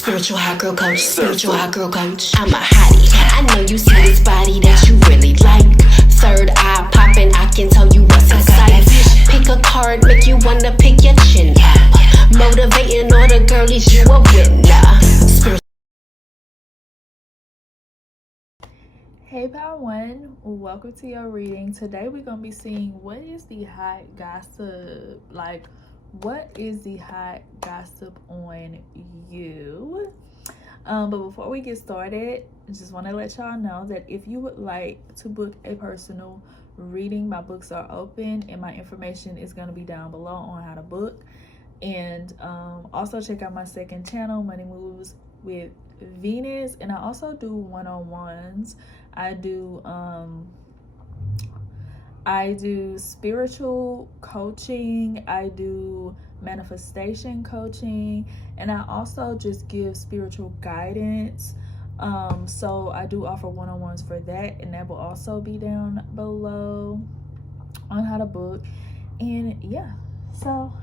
Spiritual hot girl coach, spiritual hot girl coach. I'm a hottie. I know you see this body that you really like. Third eye popping, I can tell you what's in sight. Pick a card, make you wanna pick your chin up. Motivating all the girlies, you a winner. Hey Power One, welcome to your reading. Today we're gonna be seeing what is the hot gossip, like what is the hot gossip on you. But before we get started, I just want to let y'all know that if you would like to book a personal reading, my books are open and my information is going to be down below on how to book. And also check out my second channel, Money Moves with Venus, and I also do one-on-ones. I do spiritual coaching, I do manifestation coaching, and I also just give spiritual guidance. So I do offer one-on-ones for that, and that will also be down below on how to book. And yeah, so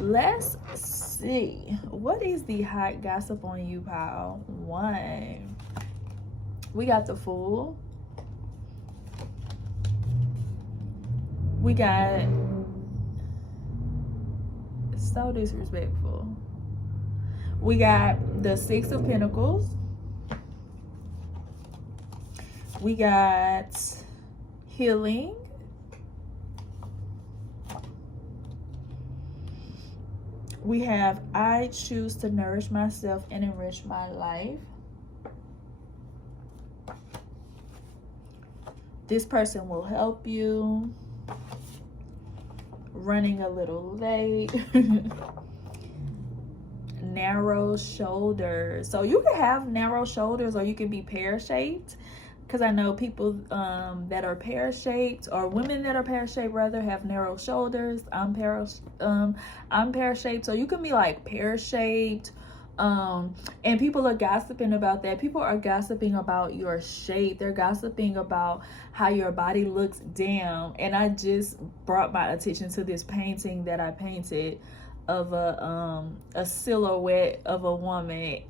let's see, what is the hot gossip on you, pal? One, we got the Fool. We got so disrespectful. We got the Six of Pentacles. We got healing. We have I choose to nourish myself and enrich my life. This person will help you. Running a little late. Narrow shoulders. So you can have narrow shoulders or you can be pear-shaped, because I know people that are pear-shaped, or women that are pear-shaped rather, have narrow shoulders. I'm pear-shaped, so you can be like pear-shaped. And people are gossiping about that. People are gossiping about your shape. They're gossiping about how your body looks down. And I just brought my attention to this painting that I painted of a silhouette of a woman.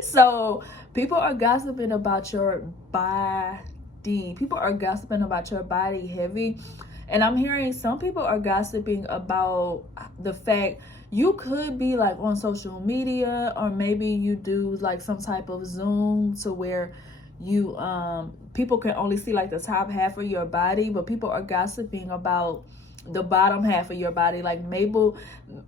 So people are gossiping about your body. People are gossiping about your body heavy. And I'm hearing some people are gossiping about the fact you could be like on social media, or maybe you do like some type of Zoom to where you people can only see like the top half of your body, but people are gossiping about the bottom half of your body. Like maybe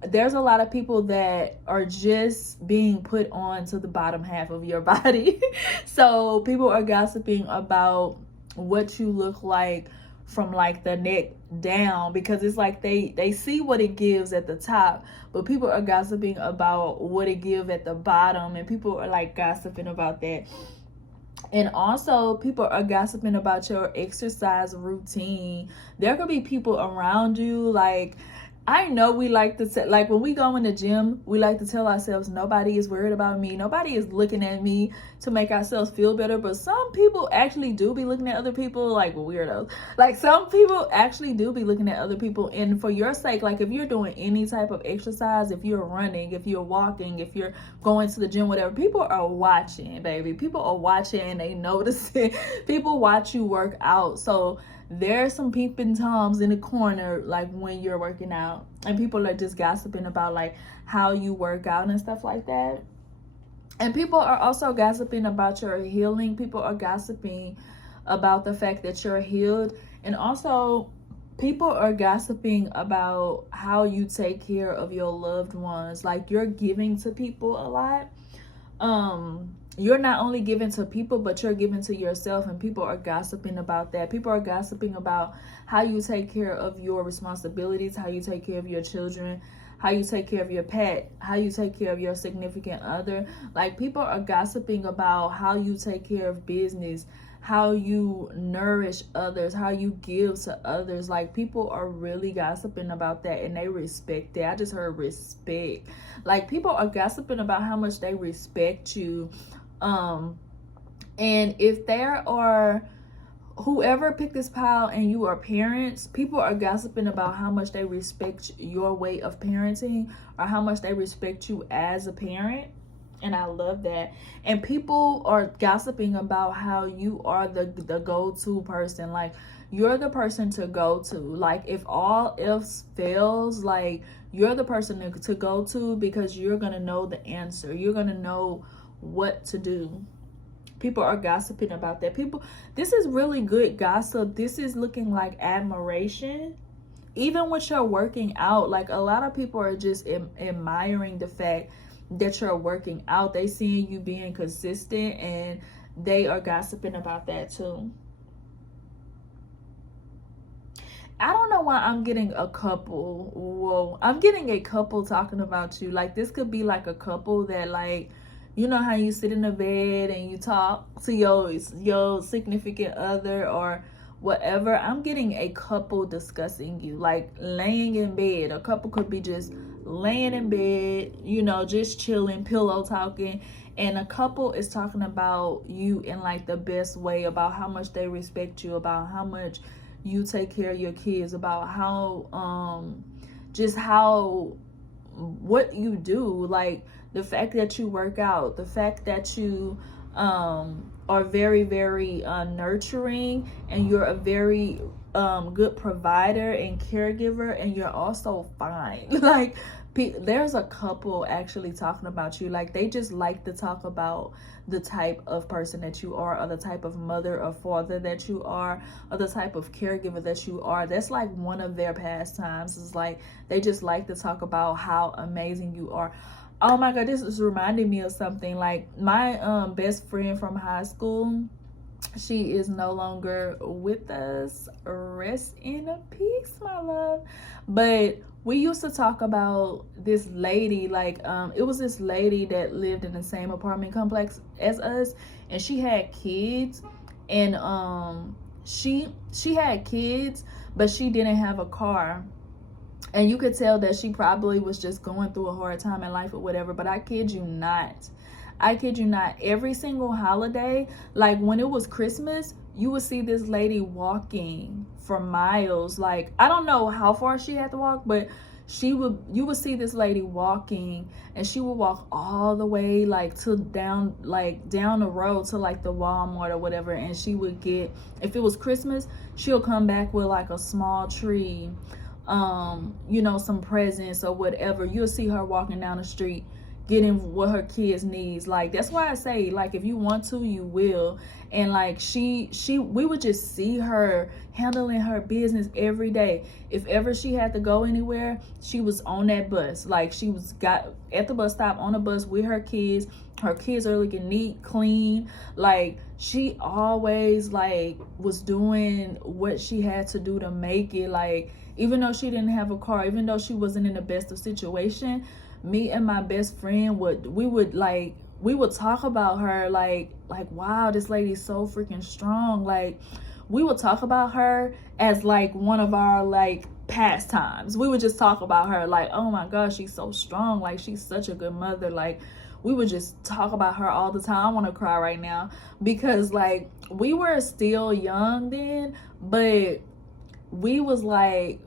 there's a lot of people that are just being put on to the bottom half of your body. So people are gossiping about what you look like from like the neck down, because it's like they see what it gives at the top, but people are gossiping about what it gives at the bottom, and people are like gossiping about that. And also people are gossiping about your exercise routine. There could be people around you, like I know we like to like when we go in the gym, we like to tell ourselves nobody is worried about me, nobody is looking at me, to make ourselves feel better. But some people actually do be looking at other people like weirdos. Like some people actually do be looking at other people, and for your sake, like if you're doing any type of exercise, if you're running, if you're walking, if you're going to the gym, whatever, people are watching, baby. People are watching and they notice it. People watch you work out. So there's some peeping toms in the corner, like when you're working out, and people are just gossiping about like how you work out and stuff like that. And people are also gossiping about your healing. People are gossiping about the fact that you're healed. And also people are gossiping about how you take care of your loved ones. Like you're giving to people a lot. You're not only giving to people, but you're giving to yourself, and people are gossiping about that. People are gossiping about how you take care of your responsibilities, how you take care of your children, how you take care of your pet, how you take care of your significant other. Like people are gossiping about how you take care of business, how you nourish others, how you give to others. Like people are really gossiping about that, and they respect it. I just heard respect. Like people are gossiping about how much they respect you. And if there are whoever picked this pile and you are parents, people are gossiping about how much they respect your way of parenting or how much they respect you as a parent. And I love that. And people are gossiping about how you are the go-to person. Like, you're the person to go to. Like, if all else fails, like, you're the person to go to, because you're going to know the answer. You're going to know what to do. People are gossiping about that. This is really good gossip. This is looking like admiration. Even when you're working out, like, a lot of people are just admiring the fact that you're working out. They seeing you being consistent, and they are gossiping about that too. I don't know why I'm getting a couple. Whoa, I'm getting a couple talking about you. Like, this could be like a couple that, like, you know how you sit in the bed and you talk to your significant other or whatever. I'm getting a couple discussing you, like laying in bed. A couple could be just laying in bed, you know, just chilling, pillow talking. And a couple is talking about you in like the best way, about how much they respect you, about how much you take care of your kids, about how just how what you do, like the fact that you work out, the fact that you are very, very nurturing, and you're a very good provider and caregiver, and you're also fine. Like, there's a couple actually talking about you. Like, they just like to talk about the type of person that you are, or the type of mother or father that you are, or the type of caregiver that you are. That's like one of their pastimes. Is like, they just like to talk about how amazing you are. Oh my God, this is reminding me of something. Like, my best friend from high school, she is no longer with us. Rest in peace, my love. But we used to talk about this lady. Like, it was this lady that lived in the same apartment complex as us, and she had kids. And she had kids, but she didn't have a car. And you could tell that she probably was just going through a hard time in life or whatever. But I kid you not, every single holiday, like when it was Christmas, you would see this lady walking for miles. Like, I don't know how far she had to walk, but you would see this lady walking, and she would walk all the way like down the road to like the Walmart or whatever. And she would get, if it was Christmas, she'll come back with like a small tree, you know, some presents or whatever. You'll see her walking down the street getting what her kids needs. Like, that's why I say, like, if you want to, you will. And like, we would just see her handling her business every day. If ever she had to go anywhere, she was on that bus. Like, she got at the bus stop on the bus with her kids. Her kids are looking neat, clean. Like, she always like was doing what she had to do to make it. Like, even though she didn't have a car, even though she wasn't in the best of situation, me and my best friend would talk about her like, wow, this lady's so freaking strong. Like, we would talk about her as like one of our like pastimes. We would just talk about her like, oh my gosh, she's so strong. Like, she's such a good mother. Like, we would just talk about her all the time. I want to cry right now, because like, we were still young then, but we was like,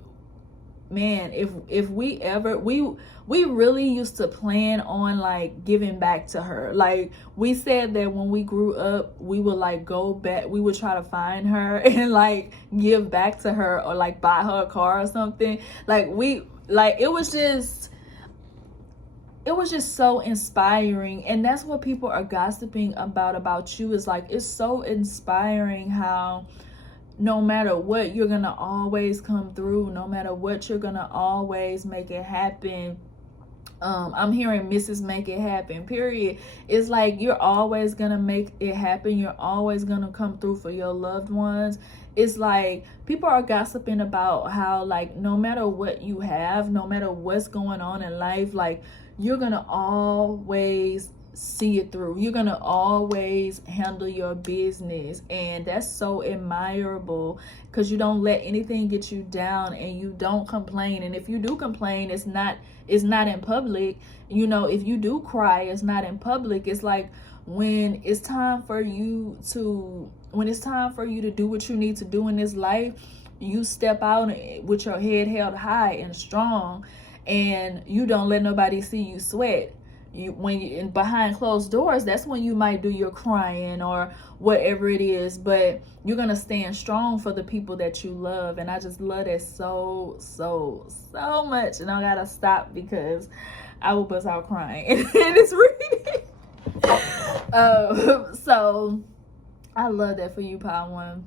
man, if we ever, we really used to plan on like giving back to her. Like, we said that when we grew up, we would like go back, we would try to find her and like give back to her, or like buy her a car or something. Like, it was just so inspiring. And that's what people are gossiping about you. Is like, it's so inspiring how no matter what, you're gonna always come through. No matter what, you're gonna always make it happen. I'm hearing Mrs. Make It Happen, period. It's like, you're always gonna make it happen. You're always gonna come through for your loved ones. It's like, people are gossiping about how, like, no matter what you have, no matter what's going on in life, like, you're gonna always see it through. You're gonna always handle your business. And that's so admirable, because you don't let anything get you down, and you don't complain. And if you do complain, it's not in public. You know, if you do cry, it's not in public. It's like, when it's time for you to do what you need to do in this life, you step out with your head held high and strong, and you don't let nobody see you sweat. behind closed doors, that's when you might do your crying or whatever it is, but you're gonna stand strong for the people that you love. And I just love that so much. And I gotta stop because I will bust out crying and it's reading. So I love that for you, Pod One.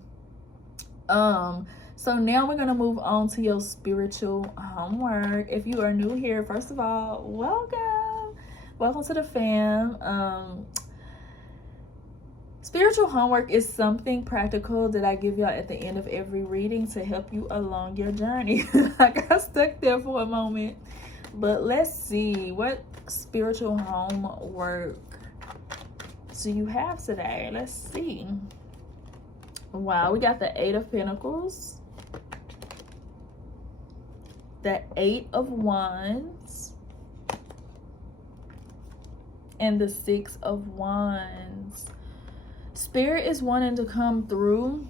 So now we're gonna move on to your spiritual homework. If you are new here, first of all, welcome to the fam. Spiritual homework is something practical that I give y'all at the end of every reading to help you along your journey. I got stuck there for a moment, but let's see, what spiritual homework do you have today? Let's see. Wow, we got the 8 of Pentacles, the 8 of Wands, and the 6 of Wands. Spirit is wanting to come through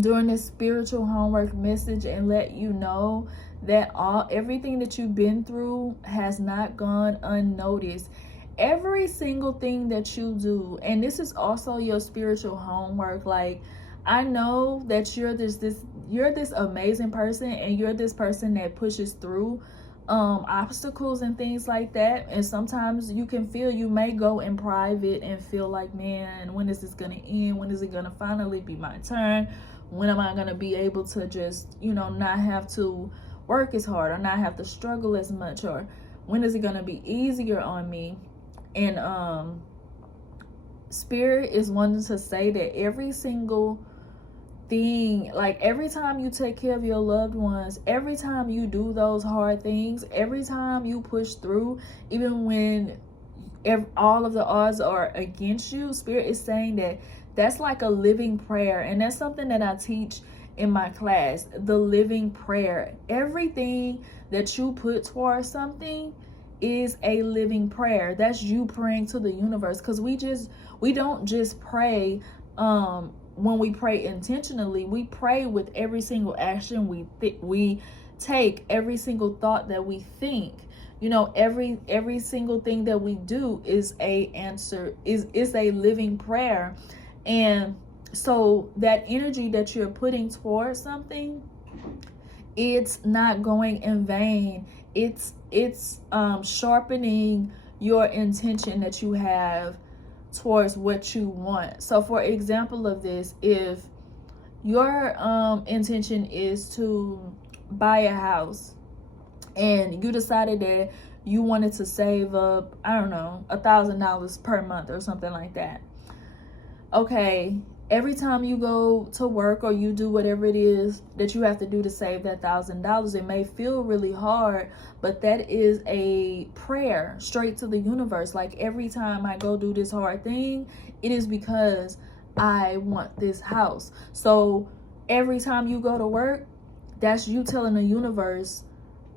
during this spiritual homework message and let you know that everything that you've been through has not gone unnoticed. Every single thing that you do, and this is also your spiritual homework. Like, I know that you're this amazing person, and you're this person that pushes through obstacles and things like that. And sometimes you may go in private and feel like, man, when is this gonna end? When is it gonna finally be my turn? When am I gonna be able to just, not have to work as hard or not have to struggle as much? Or when is it gonna be easier on me? And Spirit is wanting to say that every single thing, like every time you take care of your loved ones, every time you do those hard things, every time you push through, even when all of the odds are against you, Spirit is saying that that's like a living prayer. And that's something that I teach in my class, the living prayer. Everything that you put towards something is a living prayer. That's you praying to the universe, because we don't just pray when we pray intentionally. We pray with every single action we take, every single thought that we think. Every single thing that we do is a living prayer. And so that energy that you're putting towards something, it's not going in vain. It's sharpening your intention that you have towards what you want. So for example of this, if your intention is to buy a house and you decided that you wanted to save up, I don't know, $1,000 per month or something like that. Okay, every time you go to work or you do whatever it is that you have to do to save that $1,000, it may feel really hard, but that is a prayer straight to the universe. Like, every time I go do this hard thing, it is because I want this house. So every time you go to work, that's you telling the universe,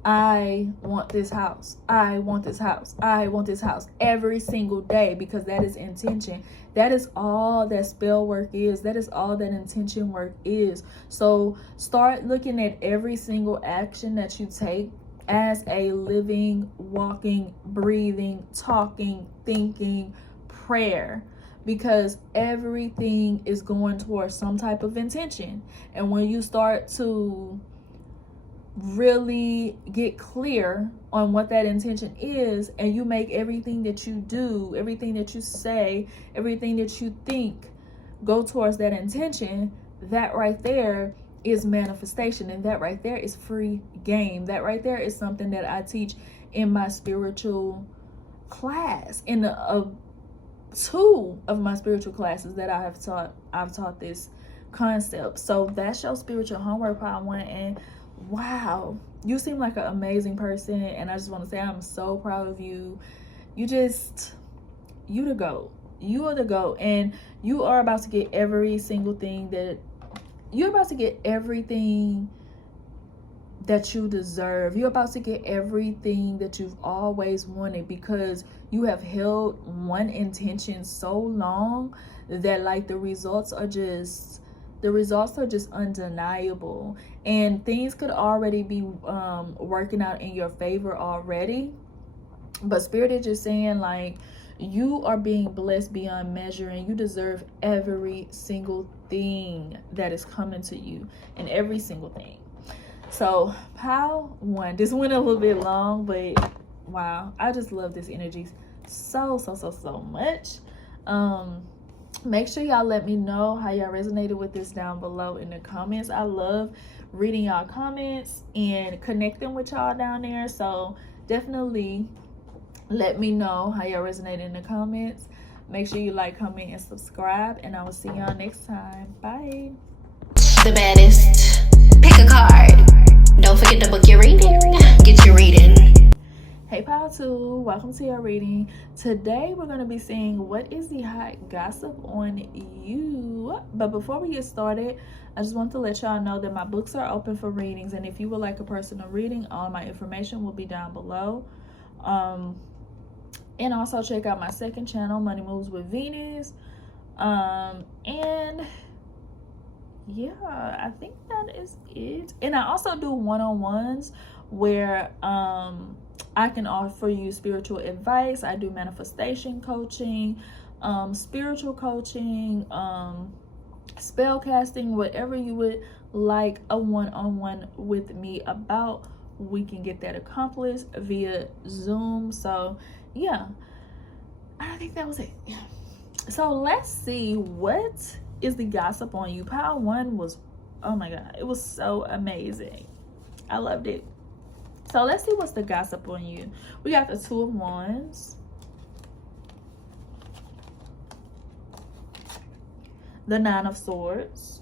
I want this house. I want this house. I want this house every single day, because that is intention. That is all that spell work is. That is all that intention work is. So start looking at every single action that you take as a living, walking, breathing, talking, thinking prayer, because everything is going towards some type of intention. And when you start to really get clear on what that intention is, and you make everything that you do, everything that you say, everything that you think go towards that intention, that right there is manifestation. And that right there is free game. That right there is something that I teach in my spiritual class, in two of my spiritual classes that I've taught this concept. So that's your spiritual homework, Part One. And wow, you seem like an amazing person, and I just want to say I'm so proud of you. You the GOAT. You are the GOAT, and you are about to get every single thing that you're about to get everything that you deserve. You're about to get everything that you've always wanted, because you have held one intention so long that, like, the results are just undeniable, and things could already be working out in your favor already. But Spirit is just saying, like, you are being blessed beyond measure, and you deserve every single thing that is coming to you, and every single thing. So pile 1, this went a little bit long, but wow, I just love this energy so much. Make sure y'all let me know how y'all resonated with this down below in the comments. I love reading y'all comments and connecting with y'all down there, so definitely let me know how y'all resonate in the comments. Make sure you like, comment, and subscribe, and I will see y'all next time. Bye. The baddest. Pick a card. Don't forget to book your reading. Get your reading. Hey pile 2, welcome to your reading. Today we're going to be seeing what is the hot gossip on you. But before we get started, I just want to let y'all know that my books are open for readings, and if you would like a personal reading, all my information will be down below. And also check out my second channel, Money Moves with Venus. And yeah, I think that is it. And I also do one-on-ones where I can offer you spiritual advice. I do manifestation coaching, spiritual coaching, spell casting, whatever you would like a one-on-one with me about, we can get that accomplished via Zoom. So yeah, I think that was it. Yeah. So let's see, what is the gossip on you? Pile 1 was, oh my god, it was so amazing. I loved it. So let's see what's the gossip on you. We got the 2 of Wands, the 9 of Swords,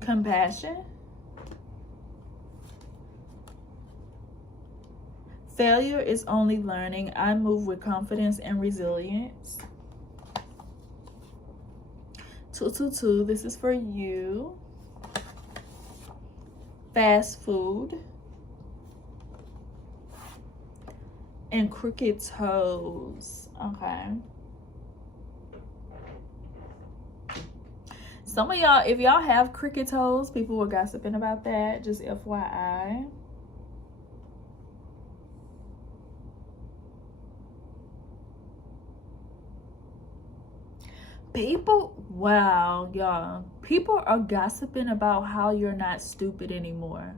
compassion, failure is only learning, I move with confidence and resilience. 222, this is for you. Fast food. And crooked toes. Okay. Some of y'all, if y'all have crooked toes, people were gossiping about that. Just FYI. People, wow, y'all. People are gossiping about how you're not stupid anymore.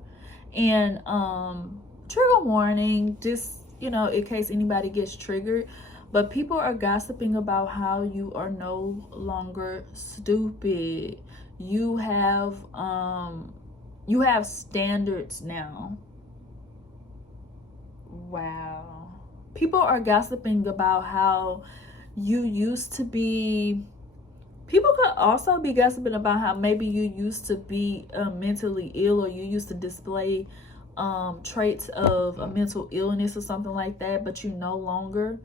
And trigger warning, just, you know, in case anybody gets triggered. But people are gossiping about how you are no longer stupid. You have standards now. Wow. People are gossiping about how you used to be. People could also be gossiping about how maybe you used to be mentally ill, or you used to display traits of a mental illness or something like that, but you no longer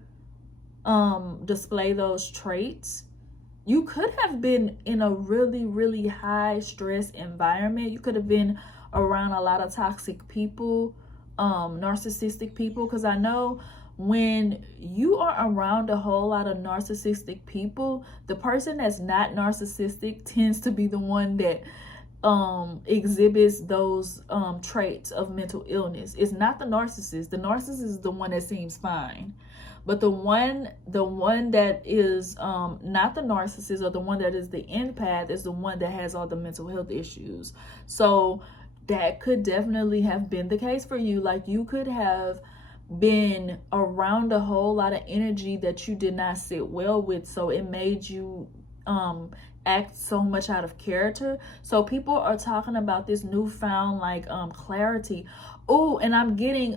display those traits. You could have been in a really high stress environment. You could have been around a lot of toxic people, narcissistic people, because I know when you are around a whole lot of narcissistic people, the person that's not narcissistic tends to be the one that exhibits those traits of mental illness. It's not the narcissist. The narcissist is the one that seems fine. But the one that is not the narcissist, or the one that is the empath, is the one that has all the mental health issues. So that could definitely have been the case for you. Like, you could have been around a whole lot of energy that you did not sit well with, so it made you act so much out of character. So people are talking about this newfound like clarity. Oh, and I'm getting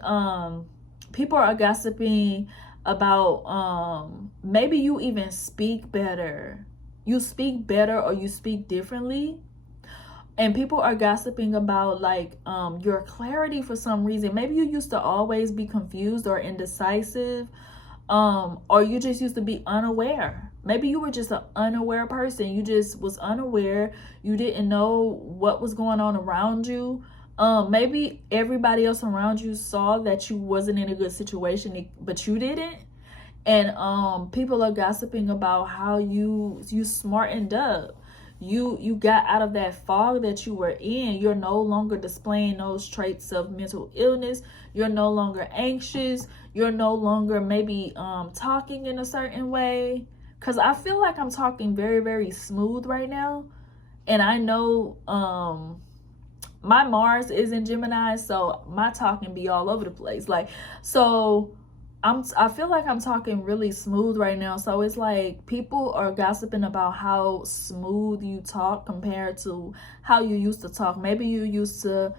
people are gossiping about maybe you even speak better. You speak better, or you speak differently. And people are gossiping about like your clarity for some reason. Maybe you used to always be confused or indecisive, or you just used to be unaware. Maybe you were just an unaware person. You just was unaware. You didn't know what was going on around you. Maybe everybody else around you saw that you wasn't in a good situation, but you didn't. And people are gossiping about how you smartened up. you got out of that fog that you were in. You're no longer displaying those traits of mental illness. You're no longer anxious. You're no longer maybe talking in a certain way. Because I feel like I'm talking very, very smooth right now. And I know my Mars is in Gemini, so my talking be all over the place. Like, so I feel like I'm talking really smooth right now. So it's like people are gossiping about how smooth you talk compared to how you used to talk. Maybe you used to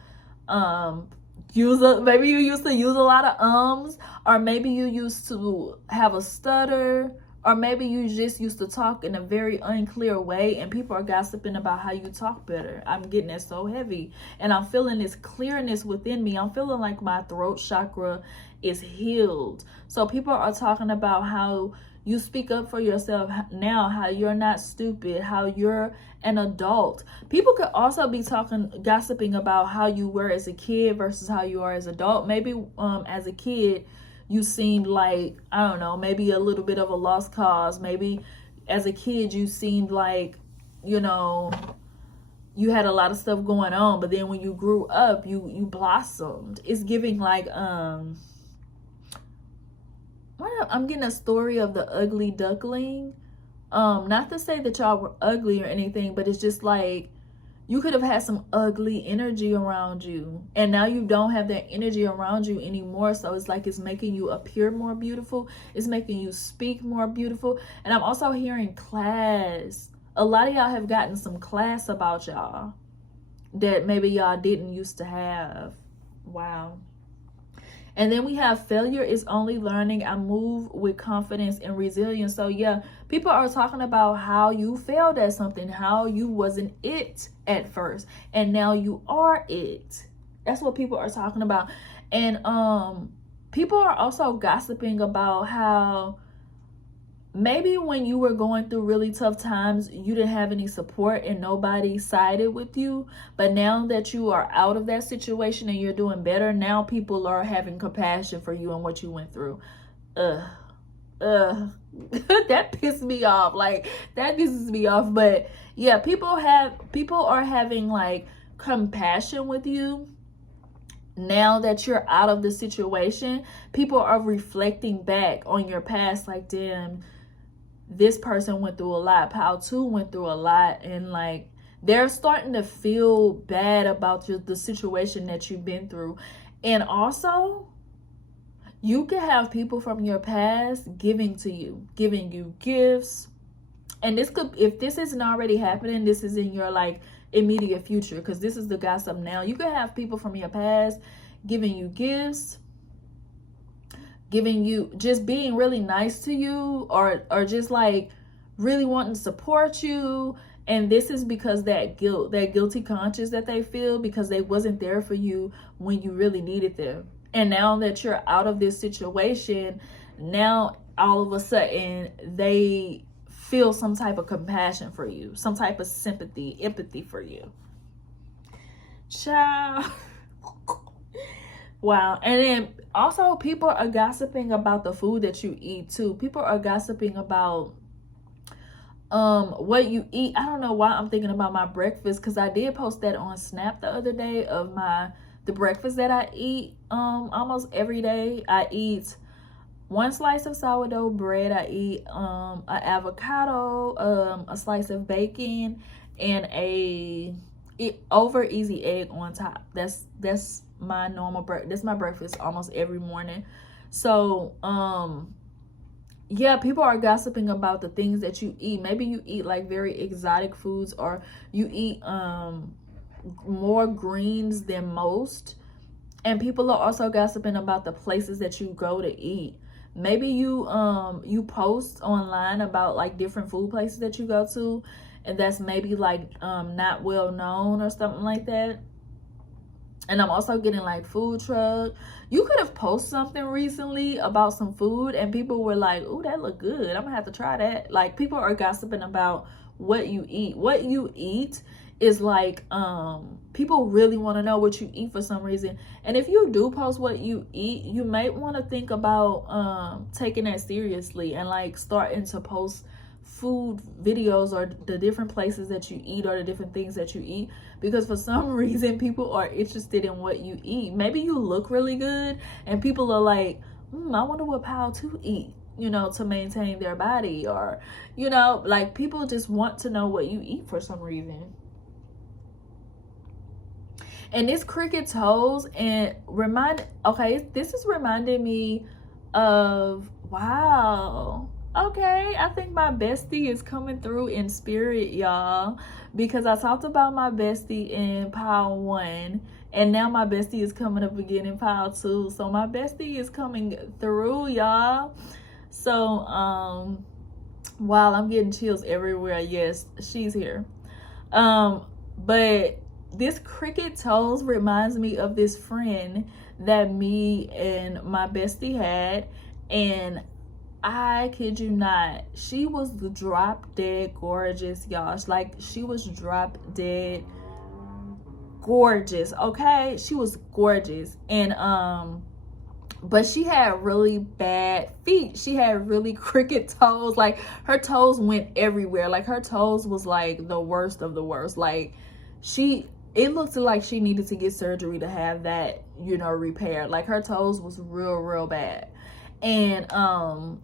use a lot of ums, or maybe you used to have a stutter, or maybe you just used to talk in a very unclear way, and people are gossiping about how you talk better. I'm getting it so heavy, and I'm feeling this clearness within me. I'm feeling like my throat chakra is healed. So people are talking about how you speak up for yourself now, how you're not stupid, how you're an adult. People could also be gossiping about how you were as a kid versus how you are as an adult. Maybe as a kid, you seemed like, I don't know, maybe a little bit of a lost cause. Maybe as a kid, you seemed like, you know, you had a lot of stuff going on. But then when you grew up, you blossomed. It's giving like, I'm getting a story of the ugly duckling. Not to say that y'all were ugly or anything, but it's just like, you could have had some ugly energy around you, and now you don't have that energy around you anymore. So it's like it's making you appear more beautiful. It's making you speak more beautiful. And I'm also hearing class. A lot of y'all have gotten some class about y'all that maybe y'all didn't used to have. Wow. And then we have failure is only learning. I move with confidence and resilience. So yeah, people are talking about how you failed at something, how you wasn't it at first, and now you are it. That's what people are talking about. And people are also gossiping about how maybe when you were going through really tough times, you didn't have any support and nobody sided with you. But now that you are out of that situation and you're doing better, now people are having compassion for you and what you went through. That pissed me off. Like, that pisses me off. But yeah, people are having like compassion with you. Now that you're out of the situation, people are reflecting back on your past like, damn, this person went through a lot. Pal 2 went through a lot. And like, they're starting to feel bad about the situation that you've been through. And also, you can have people from your past giving you gifts. And this could, if this isn't already happening, this is in your like immediate future, because this is the gossip now. You could have people from your past giving you gifts, giving you, just being really nice to you, or just like really wanting to support you. And this is because that guilty conscience that they feel because they wasn't there for you when you really needed them. And now that you're out of this situation, now all of a sudden they feel some type of compassion for you, some type of sympathy, empathy for you. Ciao. Wow. And then also people are gossiping about the food that you eat too. People are gossiping about what you eat. I don't know why I'm thinking about my breakfast, because I did post that on Snap the other day of the breakfast that I eat almost every day. I eat 1 slice of sourdough bread. I eat an avocado, a slice of bacon, and a over easy egg on top. That's my normal that's my breakfast almost every morning. So yeah, people are gossiping about the things that you eat. Maybe you eat like very exotic foods, or you eat more greens than most. And people are also gossiping about the places that you go to eat. Maybe you post online about like different food places that you go to, and that's maybe like not well known or something like that. And I'm also getting like food truck. You could have posted something recently about some food and people were like, oh, that look good, I'm gonna have to try that. Like, people are gossiping about what you eat. What you eat is like, people really want to know what you eat for some reason. And if you do post what you eat, you might want to think about taking that seriously and like starting to post food videos or the different places that you eat or the different things that you eat, because for some reason people are interested in what you eat. Maybe you look really good and people are like, I wonder what Pal to eat, you know, to maintain their body, or, you know, like people just want to know what you eat for some reason. And this cricket toes and this is reminding me of, wow, okay, I think my bestie is coming through in spirit, y'all, because I talked about my bestie in pile 1, and now my bestie is coming up again in pile 2. So my bestie is coming through, y'all. So wow, I'm getting chills everywhere. Yes, she's here. But this cricket toes reminds me of this friend that me and my bestie had, and I kid you not, she was drop dead gorgeous, y'all. Like, she was drop dead gorgeous, okay? She was gorgeous. And but she had really bad feet. She had really cricket toes. Like, her toes went everywhere. Like, her toes was like the worst of the worst. Like, it looked like she needed to get surgery to have that, you know, repaired. Like, her toes was real bad. And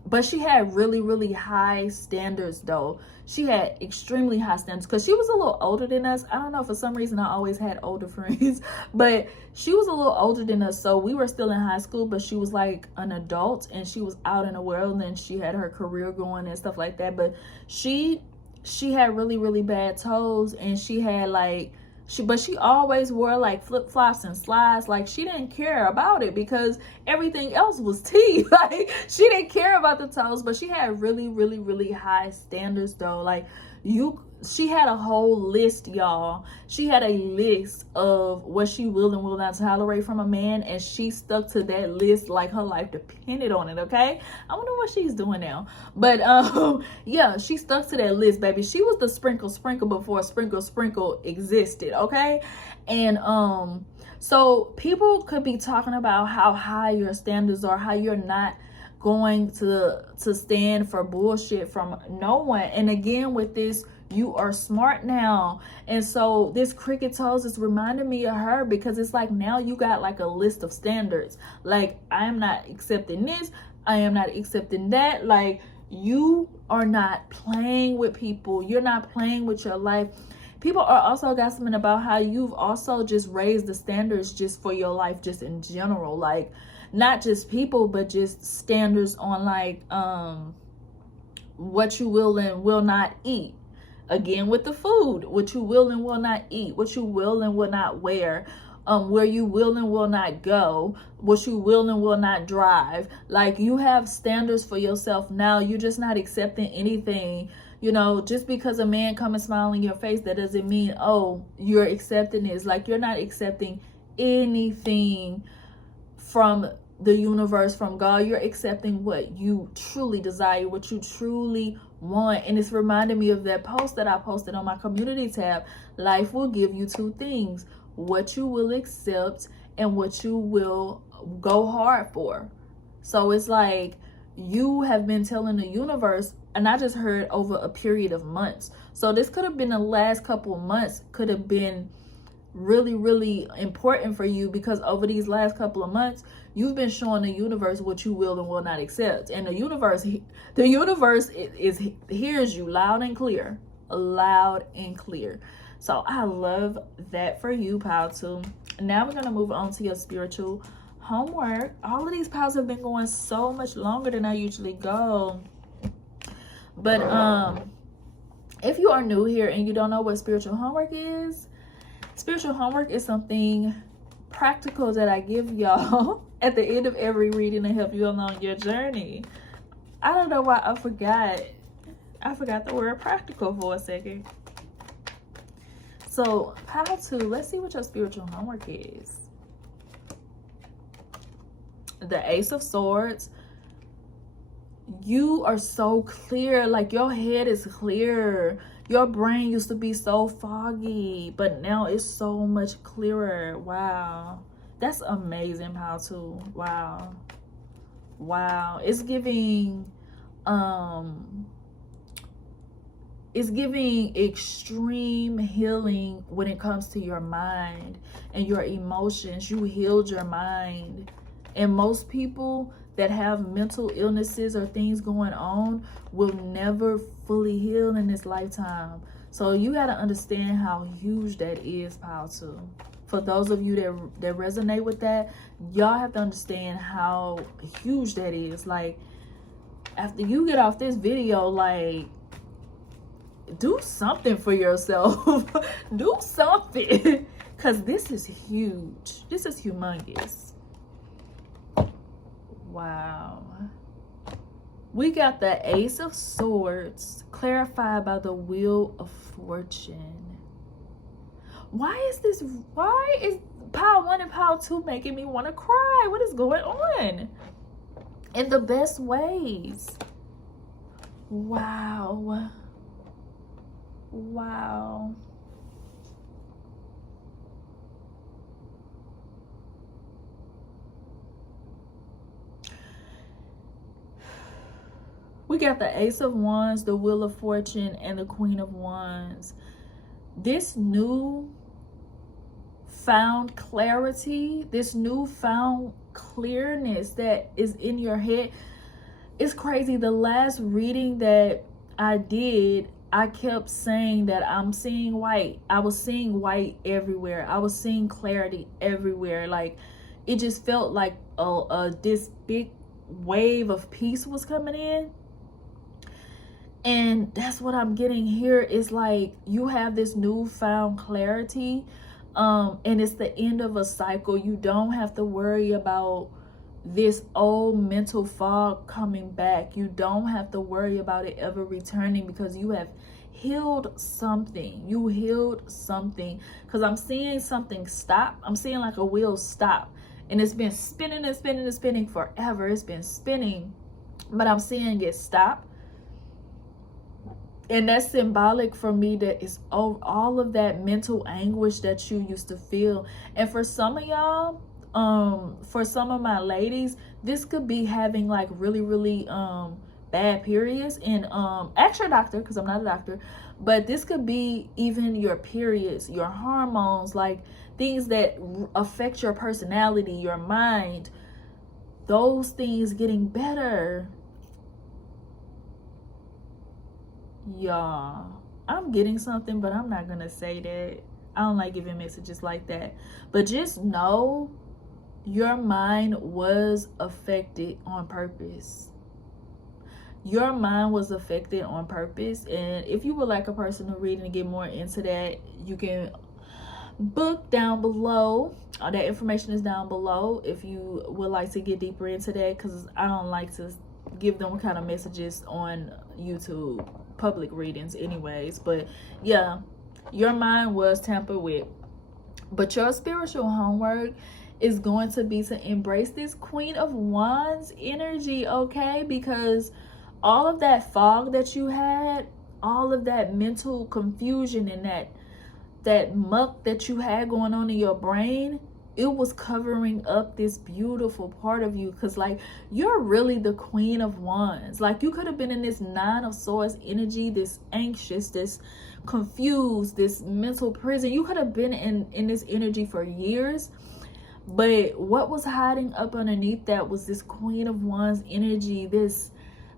but she had really high standards though. She had extremely high standards because she was a little older than us. I don't know, for some reason I always had older friends, but she was a little older than us. So we were still in high school, but she was like an adult and she was out in the world and she had her career going and stuff like that. But she had really bad toes, and she had like, but she always wore like flip-flops and slides. Like, she didn't care about it because everything else was tea. Like, she didn't care about the toes, but she had really high standards though. Like, she had a whole list, y'all. She had a list of what she will and will not tolerate from a man, and she stuck to that list like her life depended on it, okay? I wonder what she's doing now. But yeah, she stuck to that list, baby. She was the sprinkle before sprinkle existed, okay? And so people could be talking about how high your standards are, how you're not going to stand for bullshit from no one. And again, with this, you are smart now. And so this cricket toes is reminding me of her, because it's like, now you got like a list of standards. Like, I am not accepting this, I am not accepting that. Like, you are not playing with people, you're not playing with your life. People are also gossiping about how you've also just raised the standards just for your life, just in general. Like, not just people, but just standards on like what you will and will not eat. Again, with the food, what you will and will not eat, what you will and will not wear, where you will and will not go, what you will and will not drive. Like, you have standards for yourself now. You're just not accepting anything. You know, just because a man come and smile in your face, that doesn't mean, oh, you're accepting this. Like, you're not accepting anything from the universe, from God. You're accepting what you truly desire, what you truly want. And it's reminding me of that post that I posted on my community tab. Life will give you two things: what you will accept and what you will go hard for. So it's like, you have been telling the universe, and I just heard over a period of months. So this could have been the last couple of months, could have been really important for you, because over these last couple of months, you've been showing the universe what you will and will not accept. And the universe hears you loud and clear. So I love that for you, pile 2. Now we're gonna move on to your spiritual homework. All of these piles have been going so much longer than I usually go. But if you are new here and you don't know what spiritual homework is something practical that I give y'all at the end of every reading to help you along your journey. I don't know why I forgot the word practical for a second. So pile 2, let's see what your spiritual homework is. The Ace of Swords. You are so clear. Like, your head is clear. Your brain used to be so foggy, but now it's so much clearer. Wow. That's amazing, pile 2. Wow. It's giving it's giving extreme healing when it comes to your mind and your emotions. You healed your mind. And most people that have mental illnesses or things going on will never fully heal in this lifetime. So you got to understand how huge that is, Pile 2. For those of you that resonate with that, y'all have to understand how huge that is. Like, after you get off this video, like, do something for yourself. Do something. Because this is huge. This is humongous. Wow. We got the Ace of Swords clarified by the Wheel of Fortune. Why is Pile 1 and Pile 2 making me want to cry? What is going on? In the best ways. Wow. Wow. We got the Ace of Wands, the Wheel of Fortune, and the Queen of Wands. This new found clarity, this new found clearness that is in your head, it's crazy. The last reading that I did, I kept saying that I'm seeing white. I was seeing white everywhere. I was seeing clarity everywhere. Like, it just felt like this big wave of peace was coming in. And that's what I'm getting here. Is like, you have this newfound clarity, and it's the end of a cycle. You don't have to worry about this old mental fog coming back. You don't have to worry about it ever returning, because you have healed something. You healed something. Because I'm seeing something stop. I'm seeing like a wheel stop, and it's been spinning and spinning and spinning forever. It's been spinning, but I'm seeing it stop. And that's symbolic for me, that it's all of that mental anguish that you used to feel. And for some of y'all, for some of my ladies, this could be having like really bad periods. And ask your doctor, because I'm not a doctor, but this could be even your periods, your hormones, like things that affect your personality, your mind, those things getting better. Y'all, I'm getting something, but I'm not gonna say that. I don't like giving messages like that. But just know your mind was affected on purpose. Your mind was affected on purpose. And if you would like a personal reading to get more into that, you can book down below. All that information is down below if you would like to get deeper into that, because I don't like to give them kind of messages on YouTube, public readings anyways. But yeah, your mind was tampered with. But your spiritual homework is going to be to embrace this Queen of Wands energy, okay? Because all of that fog that you had, all of that mental confusion and that muck that you had going on in your brain, it was covering up this beautiful part of you. Because like, you're really the Queen of Wands. Like, you could have been in this Nine of Swords energy, this anxious, this confused, this mental prison. You could have been in this energy for years. But what was hiding up underneath that was this Queen of Wands energy, this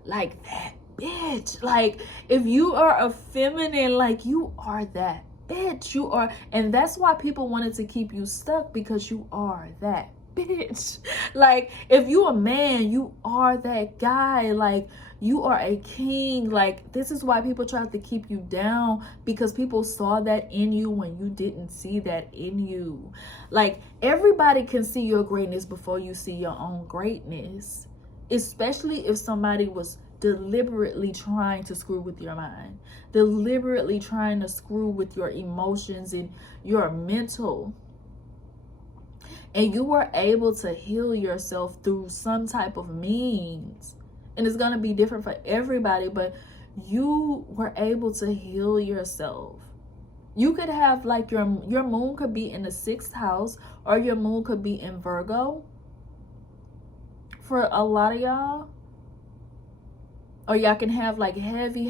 like that bitch. Like, if you are a feminine, like, you are that bitch. You are. And that's why people wanted to keep you stuck, because you are that bitch. Like, if you a man, you are that guy. Like, you are a king. Like, this is why people tried to keep you down, because people saw that in you when you didn't see that in you. Like, everybody can see your greatness before you see your own greatness, especially if somebody was deliberately trying to screw with your mind, deliberately trying to screw with your emotions and your mental. And you were able to heal yourself through some type of means. And it's going to be different for everybody, but you were able to heal yourself. You could have like your moon could be in the 6th house, or your moon could be in Virgo. For a lot of y'all, Or y'all can have like heavy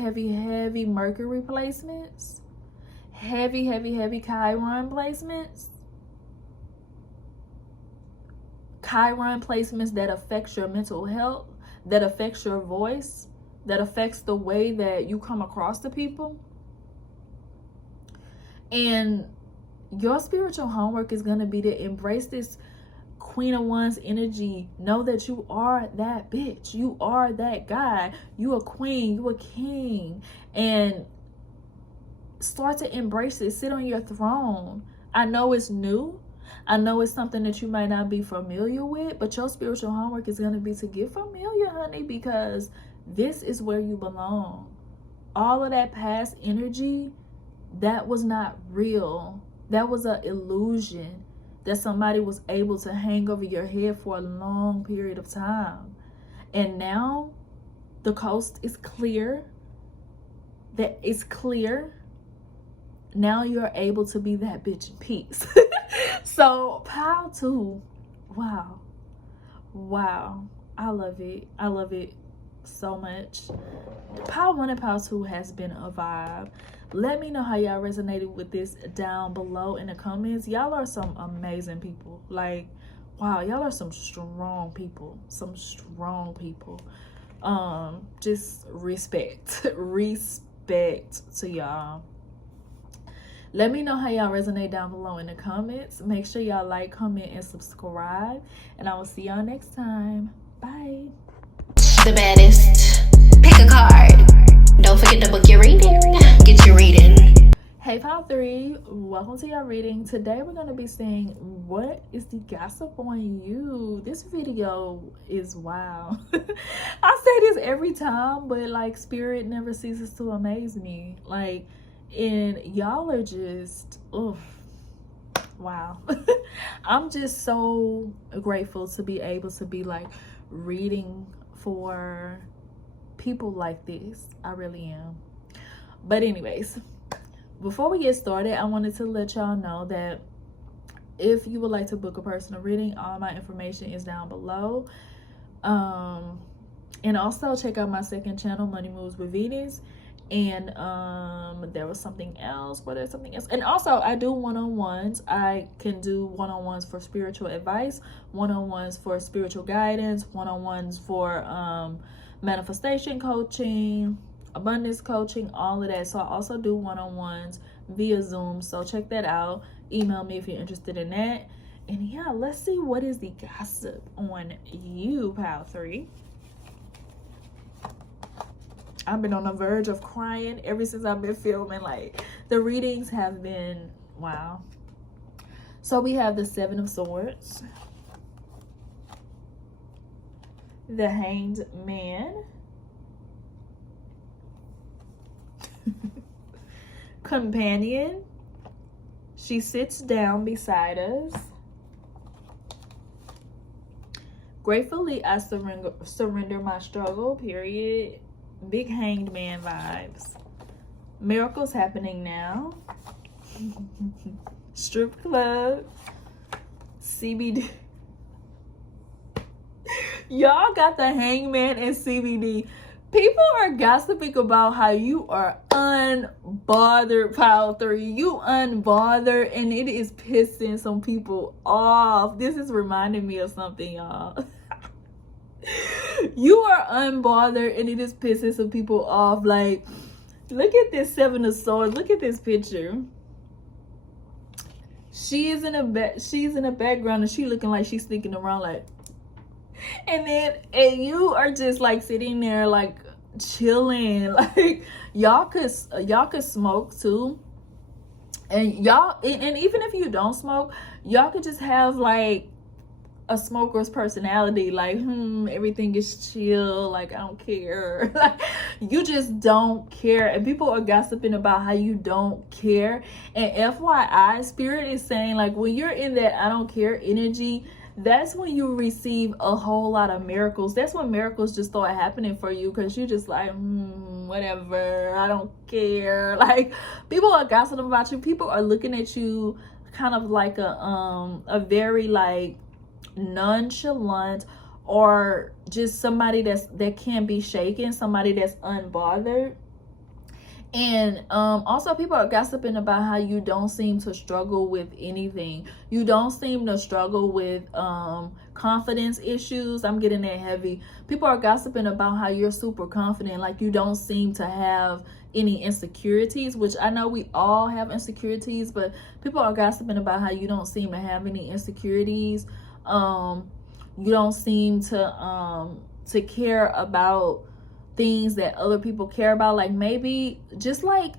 Mercury placements, heavy Chiron placements, that affects your mental health, that affects your voice, that affects the way that you come across to people. And your spiritual homework is going to be to embrace this Queen of Wands energy. Know that you are that bitch. You are that guy. You a queen. You a king. And start to embrace it. Sit on your throne. I know it's new. I know it's something that you might not be familiar with, but your spiritual homework is going to be to get familiar, honey, because this is where you belong. All of that past energy, that was not real. That was an illusion that somebody was able to hang over your head for a long period of time. And now the coast is clear. That is clear. Now you're able to be that bitch in peace. So pile 2, wow, I love it so much. Pile 1 and pile 2 has been a vibe. Let me know how y'all resonated with this down below in the comments. Y'all are some amazing people. Like, wow, y'all are some strong people. Just respect to y'all. Let me know how y'all resonate down below in the comments. Make sure y'all like, comment, and subscribe. And I will see y'all next time. Bye. The baddest. Pick a card. Don't forget to book your reading. Get your reading. Hey, pile 3. Welcome to your reading. Today we're going to be seeing what is the gossip on you. This video is wow. I say this every time, but like spirit never ceases to amaze me. Like, and y'all are just, oof, wow. I'm just so grateful to be able to be like reading for people like this. I really am. But anyways, before we get started, I wanted to let y'all know that if you would like to book a personal reading, all my information is down below. And also check out my second channel, Money Moves with Venus. And there was something else. And also I do one-on-ones. I can do one-on-ones for spiritual advice, one-on-ones for spiritual guidance, one-on-ones for manifestation coaching, abundance coaching, all of that. So I also do one-on-ones via Zoom, so check that out. Email me if you're interested in that. And yeah, let's see what is the gossip on you, pile 3. I've been on the verge of crying ever since I've been filming. Like, the readings have been wow. So we have the 7 of Swords, the Hanged Man, Companion. She sits down beside us. Gratefully, I surrender my struggle, period. Big Hanged Man vibes. Miracles happening now. Strip club. CBD. Y'all got the Hangman and CBD. People are gossiping about how you are unbothered, pile 3. You unbothered, and it is pissing some people off. This is reminding me of something, y'all. You are unbothered, and it is pissing some people off. Like, look at this 7 of Swords. Look at this picture. She's in a background, and she looking like she's sneaking around, like. And you are just like sitting there, like chilling. Like, y'all could smoke too, and even if you don't smoke, y'all could just have like a smoker's personality. Like, everything is chill. Like, I don't care. Like, you just don't care, and people are gossiping about how you don't care. And FYI, spirit is saying, like, when you're in that I don't care energy, that's when you receive a whole lot of miracles. That's when miracles just start happening for you, because you just like, whatever, I don't care. Like, people are gossiping about you. People are looking at you kind of like a very like nonchalant or just somebody that can't be shaken, somebody that's unbothered. And also people are gossiping about how you don't seem to struggle with anything. You don't seem to struggle with confidence issues. I'm getting that heavy. People are gossiping about how you're super confident, like you don't seem to have any insecurities, which I know we all have insecurities, but people are gossiping about how you don't seem to have any insecurities. You don't seem to care about things that other people care about. Like maybe just like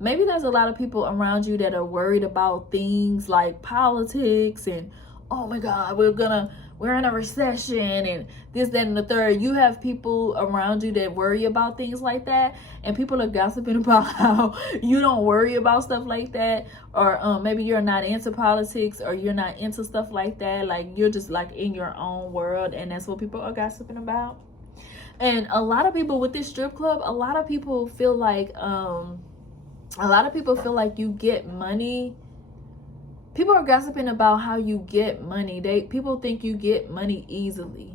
maybe there's a lot of people around you that are worried about things like politics and, oh my God, we're in a recession and this, that, and the third. You have people around you that worry about things like that, and people are gossiping about how you don't worry about stuff like that, or maybe you're not into politics, or you're not into stuff like that. Like you're just like in your own world, and that's what people are gossiping about. And a lot of people with this strip club, a lot of people feel like you get money. People are gossiping about how you get money. People think you get money easily.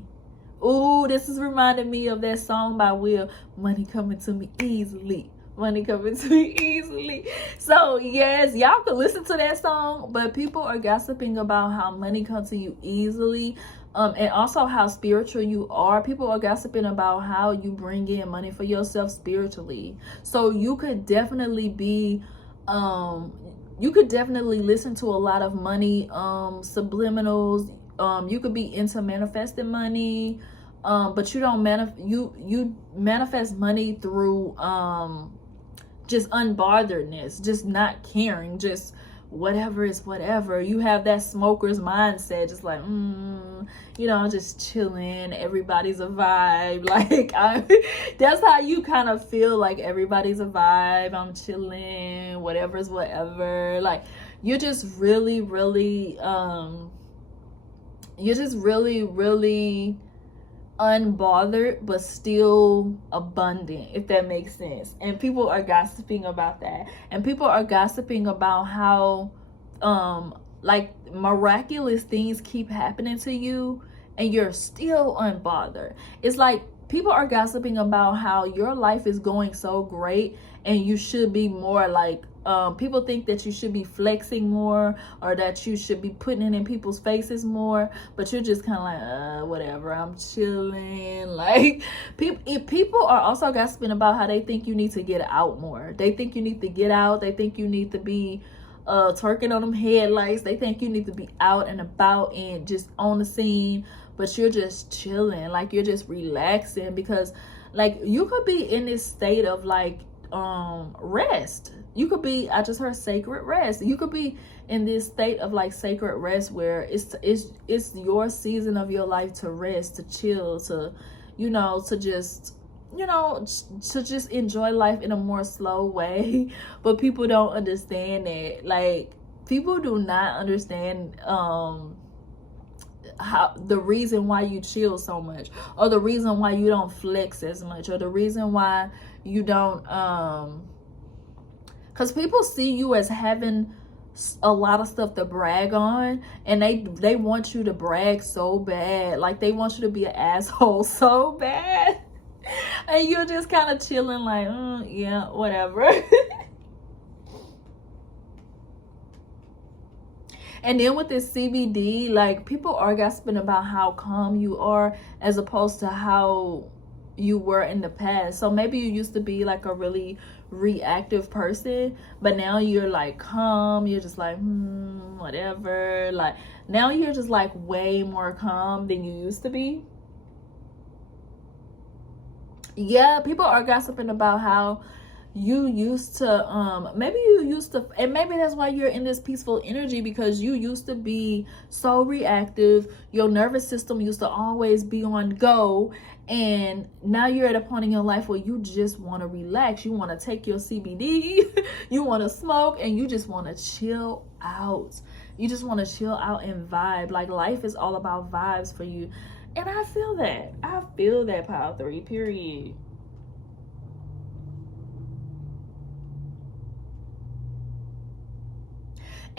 Ooh, this is reminding me of that song by Will, Money Coming to Me Easily. Money coming to me easily. So yes, y'all can listen to that song, but people are gossiping about how money comes to you easily. And also how spiritual you are. People are gossiping about how you bring in money for yourself spiritually. So you could definitely be, you could definitely listen to a lot of money subliminals. You could be into manifesting money, but you don't you manifest money through just unbotheredness, just not caring, just whatever is whatever. You have that smoker's mindset, just like just chilling, everybody's a vibe. Like that's how you kind of feel, like everybody's a vibe, I'm chilling, whatever's whatever. Like you're just really unbothered, but still abundant, if that makes sense. And people are gossiping about that. And people are gossiping about how like miraculous things keep happening to you and you're still unbothered. It's like people are gossiping about how your life is going so great and you should be more like, people think that you should be flexing more, or that you should be putting it in people's faces more, but you're just kind of like, whatever, I'm chilling. Like people are also gossiping about how they think you need to get out more. They think you need to get out. They think you need to be twerking on them headlights. They think you need to be out and about and just on the scene, but you're just chilling. Like you're just relaxing, because like you could be in this state of like rest. You could be, I just heard sacred rest. You could be in this state of like sacred rest, where it's your season of your life to rest, to chill, to just enjoy life in a more slow way. But people don't understand that. Like people do not understand how the reason why you chill so much, or the reason why you don't flex as much, or the reason why you don't because people see you as having a lot of stuff to brag on, and they want you to brag so bad. Like they want you to be an asshole so bad, and you're just kind of chilling like, yeah, whatever. And then with this CBD, like people are gossiping about how calm you are as opposed to how you were in the past. So maybe you used to be like a really reactive person, but now you're like calm. You're just like, whatever. Like now you're just like way more calm than you used to be. Yeah, people are gossiping about how you used to and maybe that's why you're in this peaceful energy, because you used to be so reactive. Your nervous system used to always be on go, and now you're at a point in your life where you just want to relax. You want to take your CBD, you want to smoke, and you just want to chill out. You just want to chill out and vibe. Like life is all about vibes for you, and I feel that Pile 3, period.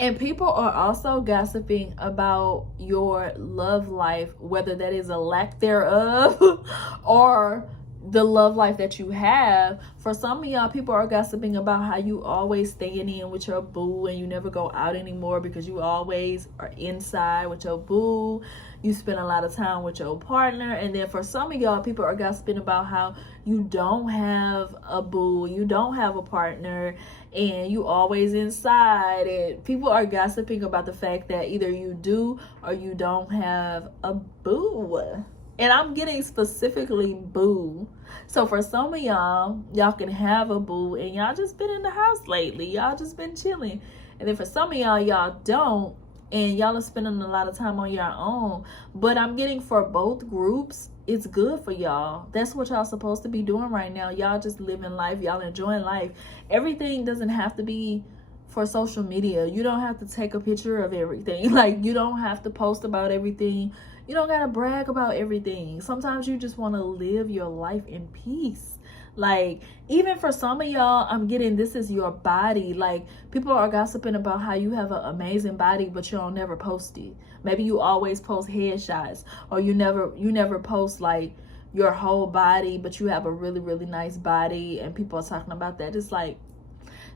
And people are also gossiping about your love life, whether that is a lack thereof or the love life that you have. For some of y'all, people are gossiping about how you always staying in with your boo and you never go out anymore because you always are inside with your boo. You spend a lot of time with your partner. And then for some of y'all, people are gossiping about how you don't have a boo, you don't have a partner, and you always inside. And people are gossiping about the fact that either you do or you don't have a boo. And I'm getting specifically boo. So for some of y'all can have a boo and y'all just been in the house lately. Y'all just been chilling. And then for some of y'all don't. And y'all are spending a lot of time on your own. But I'm getting for both groups, it's good for y'all. That's what y'all supposed to be doing right now. Y'all just living life. Y'all enjoying life. Everything doesn't have to be for social media. You don't have to take a picture of everything. Like, you don't have to post about everything. You don't gotta brag about everything. Sometimes you just want to live your life in peace. Like, even for some of y'all, I'm getting this is your body. Like, people are gossiping about how you have an amazing body, but you don't never post it. Maybe you always post headshots, or you never post like your whole body, but you have a really, really nice body, and people are talking about that. It's like,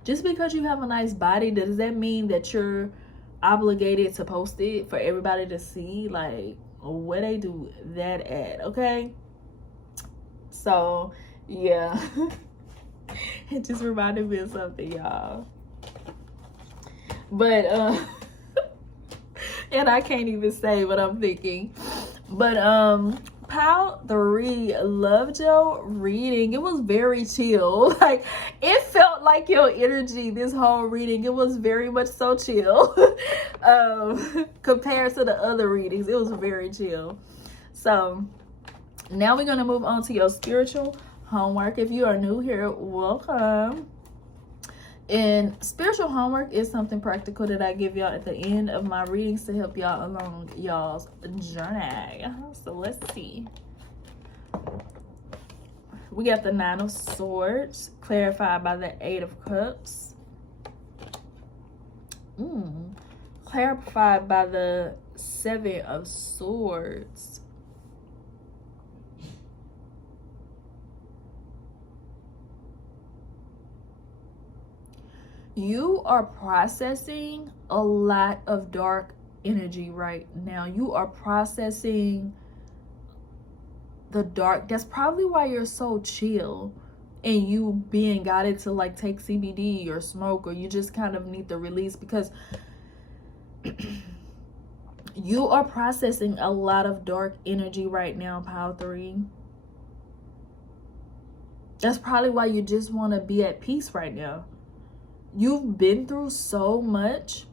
just because you have a nice body, does that mean that you're obligated to post it for everybody to see? Like, where they do that at? Okay, so yeah. It just reminded me of something, y'all. But and I can't even say what I'm thinking. But Pile 3 loved your reading. It was very chill. Like, it felt like your energy this whole reading. It was very much so chill. Compared to the other readings, it was very chill. So now we're gonna move on to your spiritual homework. If you are new here, welcome. And spiritual homework is something practical that I give y'all at the end of my readings to help y'all along y'all's journey. So let's see. We got the 9 of Swords, clarified by the 8 of Cups. Clarified by the 7 of Swords. You are processing a lot of dark energy right now. You are processing the dark. That's probably why you're so chill and you being guided to like take CBD or smoke, or you just kind of need the release, because you are processing a lot of dark energy right now, Pile 3. That's probably why you just want to be at peace right now. You've been through so much,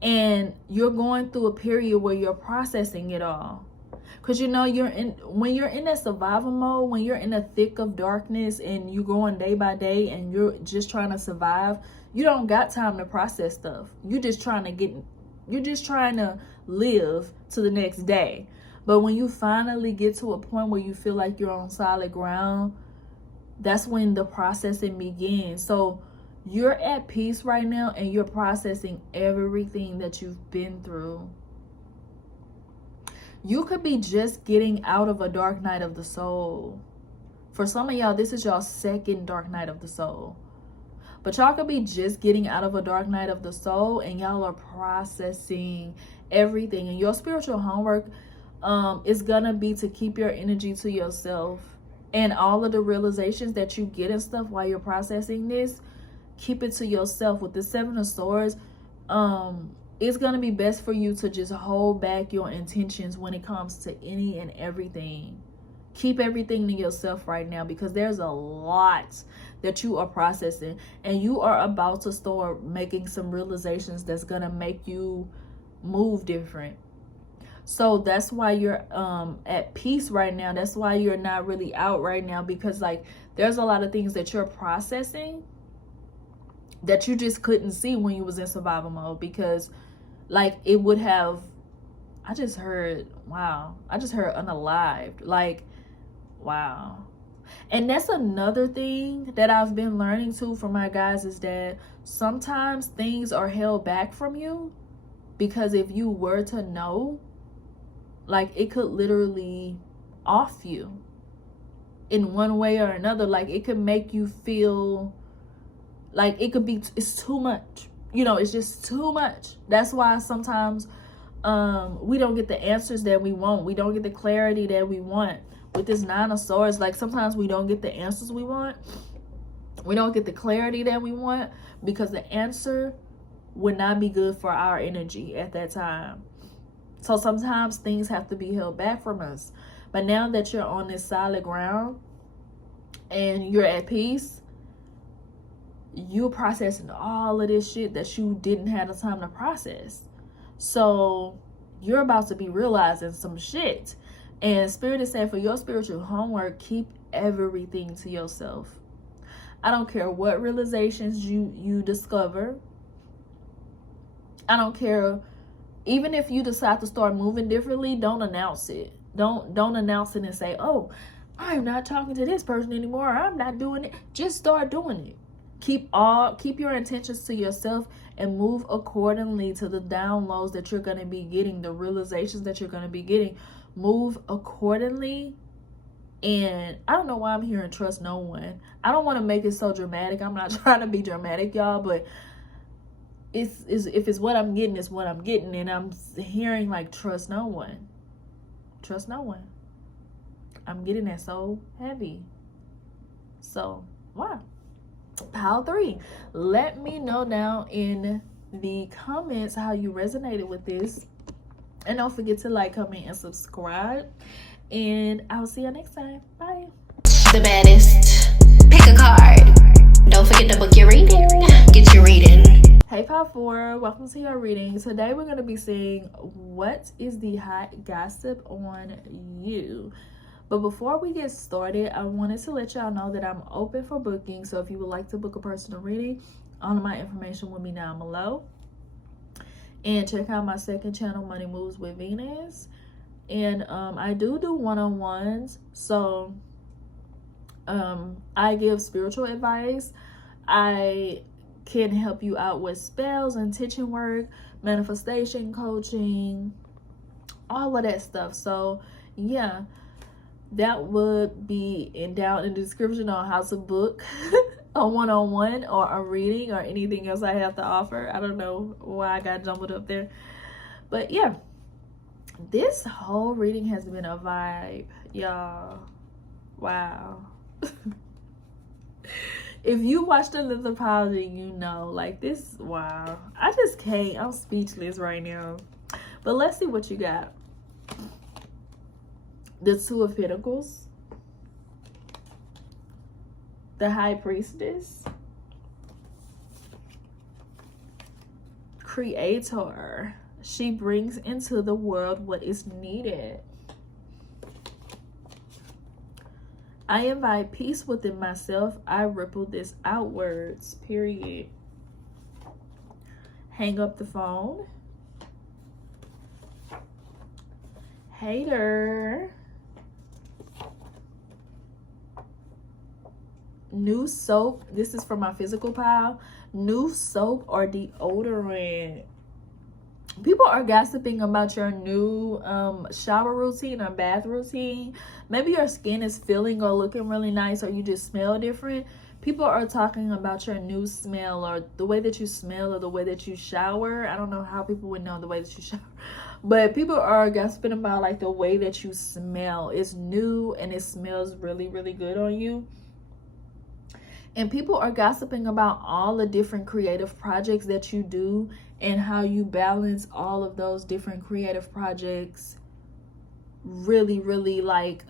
and you're going through a period where you're processing it all. Because you know, when you're in that survival mode, when you're in the thick of darkness and you're going day by day and you're just trying to survive, you don't got time to process stuff. You're just trying to live to the next day. But when you finally get to a point where you feel like you're on solid ground, that's when the processing begins. So you're at peace right now and you're processing everything that you've been through. You could be just getting out of a dark night of the soul. For some of y'all, this is y'all's second dark night of the soul. But y'all could be just getting out of a dark night of the soul and y'all are processing everything. And your spiritual homework is gonna be to keep your energy to yourself. And all of the realizations that you get and stuff while you're processing this, keep it to yourself. With the 7 of Swords, it's gonna be best for you to just hold back your intentions when it comes to any and everything. Keep everything to yourself right now, because there's a lot that you are processing, and you are about to start making some realizations that's gonna make you move different. So that's why you're at peace right now. That's why you're not really out right now, because like there's a lot of things that you're processing that you just couldn't see when you was in survival mode, because like it would have, I just heard unalived. Like, wow. And that's another thing that I've been learning too from my guys, is that sometimes things are held back from you because if you were to know, like, it could literally off you in one way or another. Like, it could make you feel like it could be, it's too much, you know, it's just too much. That's why sometimes we don't get the answers that we want. We don't get the clarity that we want with this Nine of Swords. Like, sometimes we don't get the answers we want. We don't get the clarity that we want because the answer would not be good for our energy at that time. So sometimes things have to be held back from us. But now that you're on this solid ground and you're at peace, you're processing all of this shit that you didn't have the time to process. So you're about to be realizing some shit. And Spirit is saying, for your spiritual homework, keep everything to yourself. I don't care what realizations you discover. I don't care. Even if you decide to start moving differently, don't announce it. Don't announce it and say, oh, I'm not talking to this person anymore. I'm not doing it. Just start doing it. Keep your intentions to yourself and move accordingly to the downloads that you're going to be getting, the realizations that you're going to be getting. Move accordingly. And I don't know why I'm hearing trust no one. I don't want to make it so dramatic. I'm not trying to be dramatic, y'all, but if it's what I'm getting, it's what I'm getting. And I'm hearing like trust no one. Trust no one. I'm getting that so heavy. So, wow. Pile 3. Let me know down in the comments how you resonated with this. And don't forget to like, comment, and subscribe. And I'll see you next time. Bye. The baddest. Pick a card. Don't forget to book your reading. Get your reading. Hey, Pile 4. Welcome to your reading. Today we're going to be seeing what is the hot gossip on you. But before we get started, I wanted to let y'all know that I'm open for booking. So if you would like to book a personal reading, all of my information will be down below. And check out my second channel, Money Moves with Venus. And I do one-on-ones. So I give spiritual advice. I can help you out with spells, intention work, manifestation coaching, all of that stuff. So yeah, that would be down in the description on how to book a one-on-one or a reading or anything else I have to offer. I don't know why I got jumbled up there. But yeah, this whole reading has been a vibe, y'all. Wow. If you watched another apology, you know, like this, wow. I just can't. I'm speechless right now. But let's see what you got. The Two of Pentacles, the High Priestess, Creator. She brings into the world what is needed. I invite peace within myself. I ripple this outwards, period. Hang up the phone. Hater. New soap. This is for my physical pile. New soap or deodorant. People are gossiping about your new shower routine or bath routine. Maybe your skin is feeling or looking really nice, or you just smell different. People are talking about your new smell, or the way that you smell, or the way that you shower. I don't know how people would know the way that you shower, but people are gossiping about like the way that you smell. It's new and it smells really, really good on you. And people are gossiping about all the different creative projects that you do and how you balance all of those different creative projects really, really like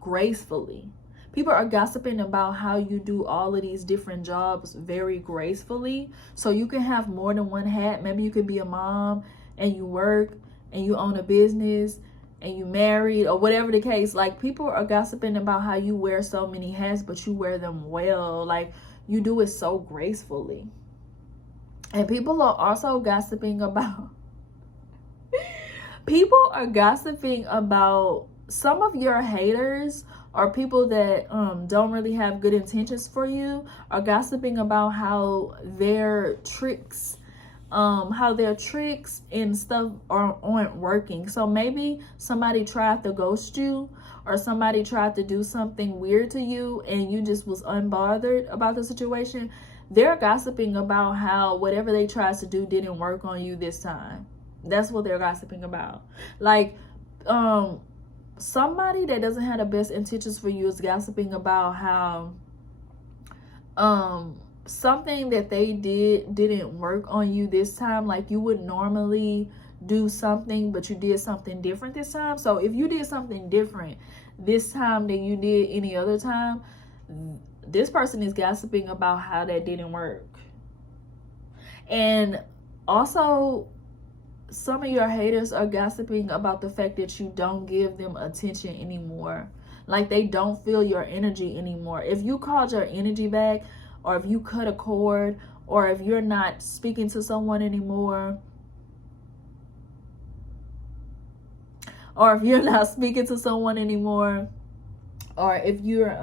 gracefully. People are gossiping about how you do all of these different jobs very gracefully. So you can have more than one hat. Maybe you could be a mom and you work and you own a business and you married, or whatever the case. Like, people are gossiping about how you wear so many hats, but you wear them well. Like, you do it so gracefully. And people are also gossiping about people are gossiping about some of your haters or people that don't really have good intentions for you are gossiping about how their tricks and stuff aren't working. So maybe somebody tried to ghost you, or somebody tried to do something weird to you and you just was unbothered about the situation. They're gossiping about how whatever they tried to do didn't work on you this time. That's what they're gossiping about. Like, somebody that doesn't have the best intentions for you is gossiping about how something that they didn't work on you this time. Like, you would normally do something, but you did something different this time. So if you did something different this time than you did any other time, this person is gossiping about how that didn't work. And also, some of your haters are gossiping about the fact that you don't give them attention anymore. Like, they don't feel your energy anymore. If you called your energy back, or if you cut a cord, or if you're not speaking to someone anymore, or if you're not speaking to someone anymore, or if you're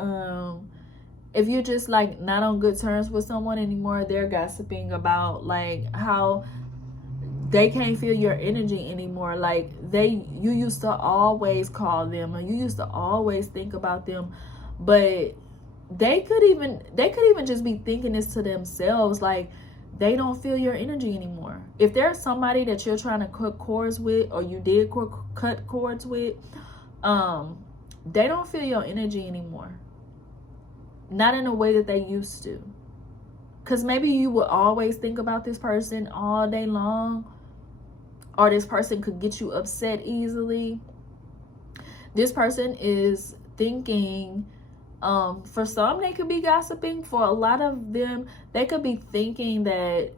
just like not on good terms with someone anymore, they're gossiping about like how they can't feel your energy anymore. Like, you used to always call them, and you used to always think about them, but they could even just be thinking this to themselves. Like, they don't feel your energy anymore. If there's somebody that you're trying to cut cords with, or you did cut cords with, they don't feel your energy anymore. Not in a way that they used to. Because maybe you would always think about this person all day long, or this person could get you upset easily. This person is thinking, for some, they could be gossiping. For a lot of them, they could be thinking that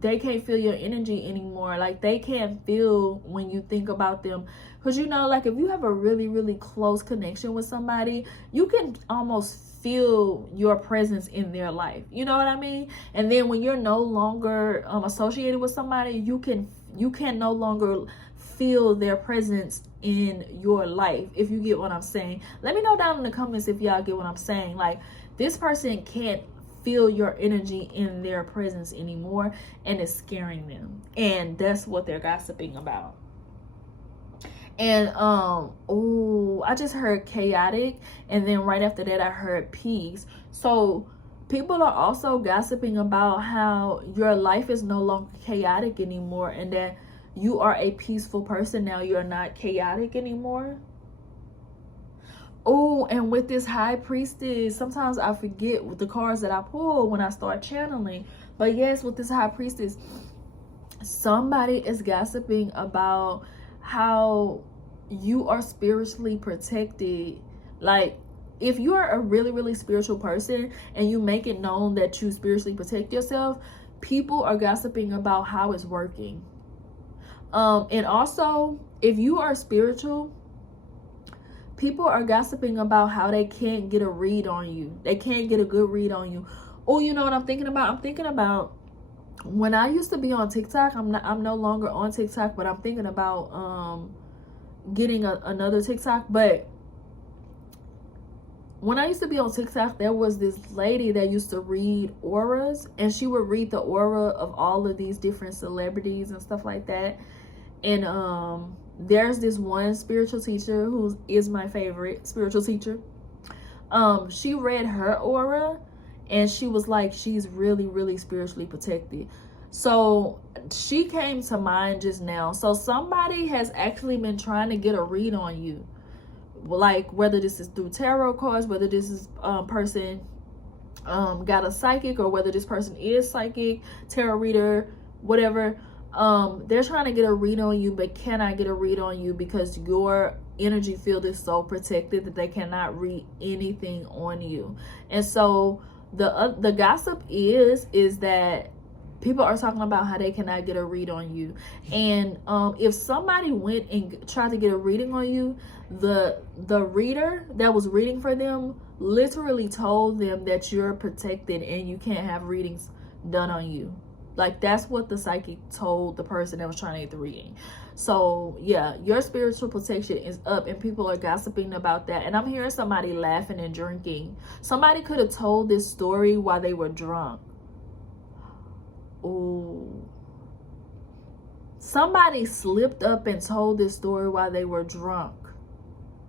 they can't feel your energy anymore. Like, they can't feel when you think about them. Because, you know, like, if you have a really, really close connection with somebody, you can almost feel your presence in their life. You know what I mean? And then when you're no longer associated with somebody, you can no longer feel their presence in your life, if you get what I'm saying. Let me know down in the comments if y'all get what I'm saying. Like, this person can't feel your energy in their presence anymore, and it's scaring them, and that's what they're gossiping about. And I just heard chaotic, and then right after that I heard peace. So people are also gossiping about how your life is no longer chaotic anymore, and that you are a peaceful person now. You're not chaotic anymore. Oh, and with this high priestess, sometimes I forget with the cards that I pull when I start channeling. But yes, with this high priestess, somebody is gossiping about how you are spiritually protected. Like, if you are a really, really spiritual person and you make it known that you spiritually protect yourself, people are gossiping about how it's working. And also, if you are spiritual, people are gossiping about how they can't get a read on you. They can't get a good read on you. Oh, you know what I'm thinking about? I'm thinking about when I used to be on TikTok. I'm no longer on TikTok, but I'm thinking about getting another TikTok. But when I used to be on TikTok, there was this lady that used to read auras, and she would read the aura of all of these different celebrities and stuff like that. And there's this one spiritual teacher who is my favorite spiritual teacher. She read her aura, and she was like, she's really, really spiritually protected. So she came to mind just now. So somebody has actually been trying to get a read on you. Like, whether this is through tarot cards, whether this is person got a psychic, or whether this person is psychic, tarot reader, whatever. They're trying to get a read on you, but cannot get a read on you because your energy field is so protected that they cannot read anything on you. And so the gossip is that people are talking about how they cannot get a read on you. And if somebody went and tried to get a reading on you, the reader that was reading for them literally told them that you're protected and you can't have readings done on you. Like, that's what the psychic told the person that was trying to get the reading. So yeah, your spiritual protection is up, and people are gossiping about that. And I'm hearing somebody laughing and drinking. Somebody could have told this story while they were drunk. Ooh. Somebody slipped up and told this story while they were drunk.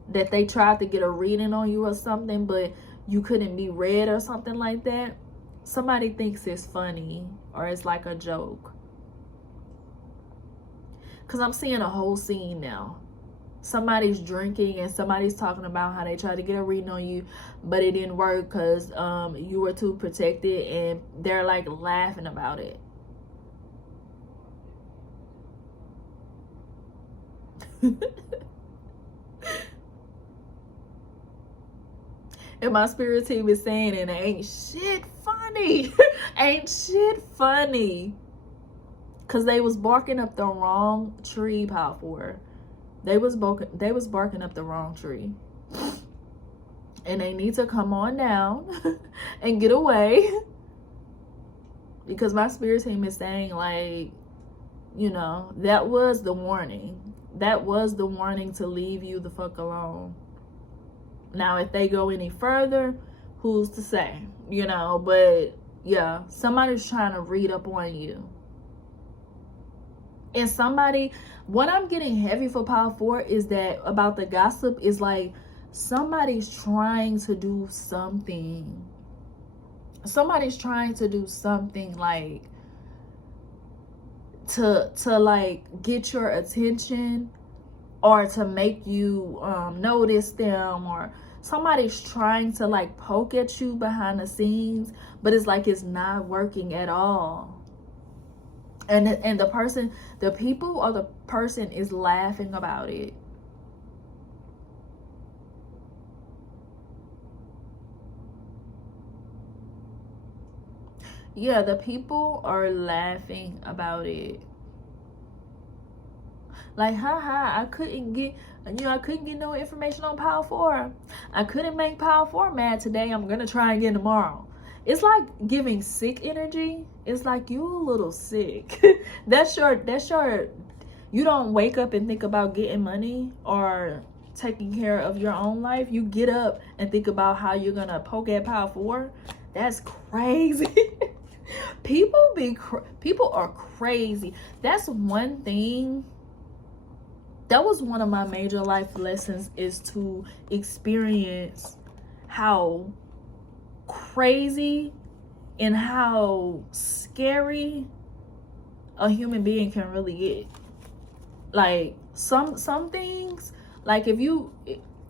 That they tried to get a reading on you or something, but you couldn't be read or something like that. Somebody thinks it's funny or it's like a joke. Because I'm seeing a whole scene now. Somebody's drinking and somebody's talking about how they tried to get a reading on you, but it didn't work because you were too protected, and they're like laughing about it. And my spirit team is saying, and it ain't shit funny. Ain't shit funny. Because they was barking up the wrong tree, Power 4. They was barking up the wrong tree. And they need to come on down and get away. Because my spirit team is saying, like, you know, that was the warning. That was the warning to leave you the fuck alone. Now, if they go any further, who's to say? You know, but yeah, somebody's trying to read up on you. And somebody, what I'm getting heavy for Power 4 is that about the gossip is like somebody's trying to do something. Somebody's trying to do something like to like get your attention, or to make you notice them, or somebody's trying to like poke at you behind the scenes, but it's like it's not working at all. And the person, the people or the person is laughing about it. Yeah, the people are laughing about it. Like, haha, I couldn't get no information on Power 4. I couldn't make Power 4 mad today. I'm gonna try again tomorrow. It's like giving sick energy. It's like you a little sick. that's your you don't wake up and think about getting money or taking care of your own life. You get up and think about how you're gonna poke at Power 4. That's crazy. People are crazy. That's one thing. That was one of my major life lessons, is to experience how crazy and how scary a human being can really get. Like some things, like if you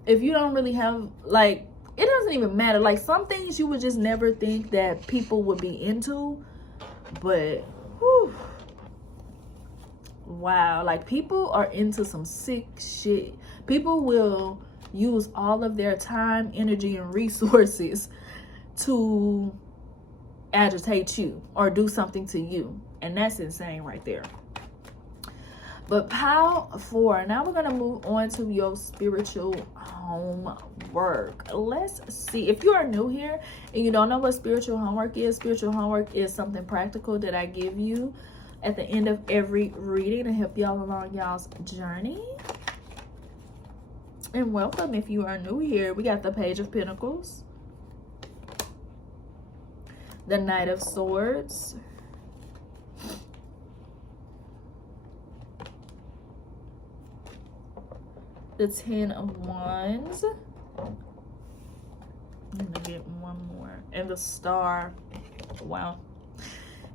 don't really have, like, it doesn't even matter. Like some things you would just never think that people would be into, but whew, wow, like people are into some sick shit. People will use all of their time, energy, and resources to agitate you or do something to you, and that's insane right there. But Power 4, now we're gonna move on to your spiritual homework. Let's see. If you are new here and you don't know what spiritual homework is something practical that I give you at the end of every reading to help y'all along y'all's journey. And welcome if you are new here. We got the Page of Pentacles, the Knight of Swords, the Ten of Wands. I'm gonna get one more, and the Star. Wow.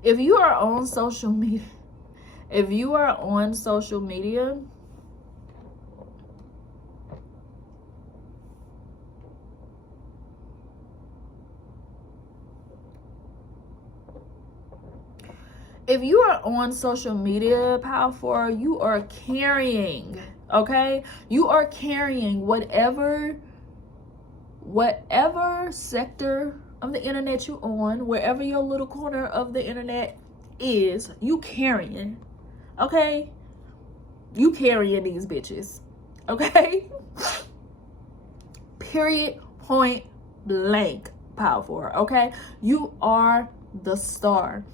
If you are on social media, if you are on social media, Power 4, you are carrying, okay? You are carrying whatever sector of the internet you on, wherever your little corner of the internet is, you carrying, okay? You carrying these bitches, okay? Period, point blank, Power 4, okay? You are the star.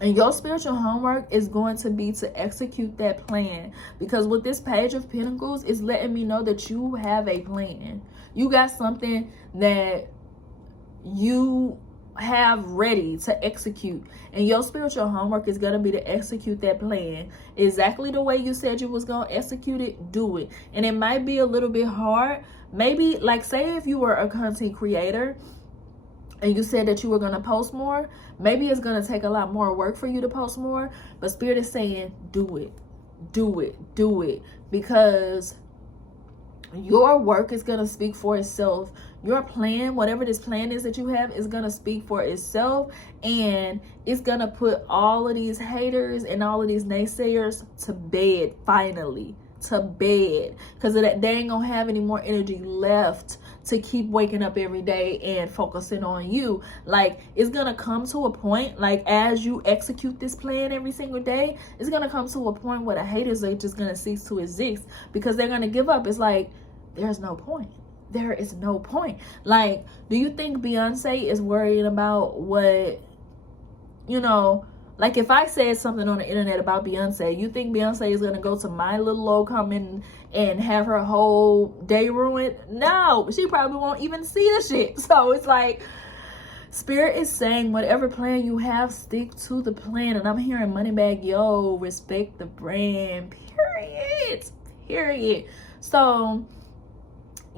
And your spiritual homework is going to be to execute that plan. Because with this Page of Pentacles, it's letting me know that you have a plan. You got something that you have ready to execute. And your spiritual homework is going to be to execute that plan. Exactly the way you said you was going to execute it, do it. And it might be a little bit hard. Maybe, like, say if you were a content creator and you said that you were going to post more, maybe it's going to take a lot more work for you to post more. But Spirit is saying, do it. Do it. Do it. Because your work is going to speak for itself. Your plan, whatever this plan is that you have, is going to speak for itself. And it's going to put all of these haters and all of these naysayers to bed, finally. To bed. Because they ain't going to have any more energy left to keep waking up every day and focusing on you. Like, it's going to come to a point, like, as you execute this plan every single day, it's going to come to a point where the haters are just going to cease to exist. Because they're going to give up. It's like, there's no point. There is no point. Like, do you think Beyonce is worried about what, you know, like if I said something on the internet about Beyonce, you think Beyonce is going to go to my little old comment and have her whole day ruined? No, she probably won't even see the shit. So it's like, Spirit is saying whatever plan you have, stick to the plan. And I'm hearing Moneybag Yo, respect the brand, period. So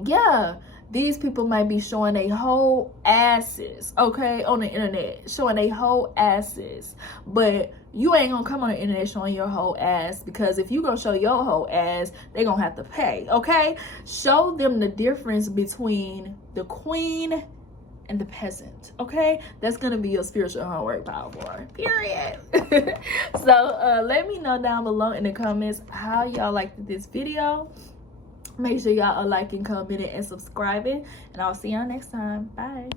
yeah, these people might be showing a whole asses, okay, on the internet, showing a whole asses. But you ain't gonna come on the internet showing your whole ass, because if you gonna show your whole ass, they gonna have to pay, okay? Show them the difference between the queen and the peasant, okay? That's gonna be your spiritual homework, Power Boy, period. So let me know down below in the comments how y'all liked this video. Make sure y'all are liking, commenting, and subscribing. And I'll see y'all next time. Bye.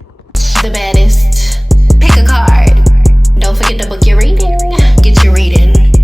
The baddest. Pick a card. Don't forget to book your reading. Get your reading.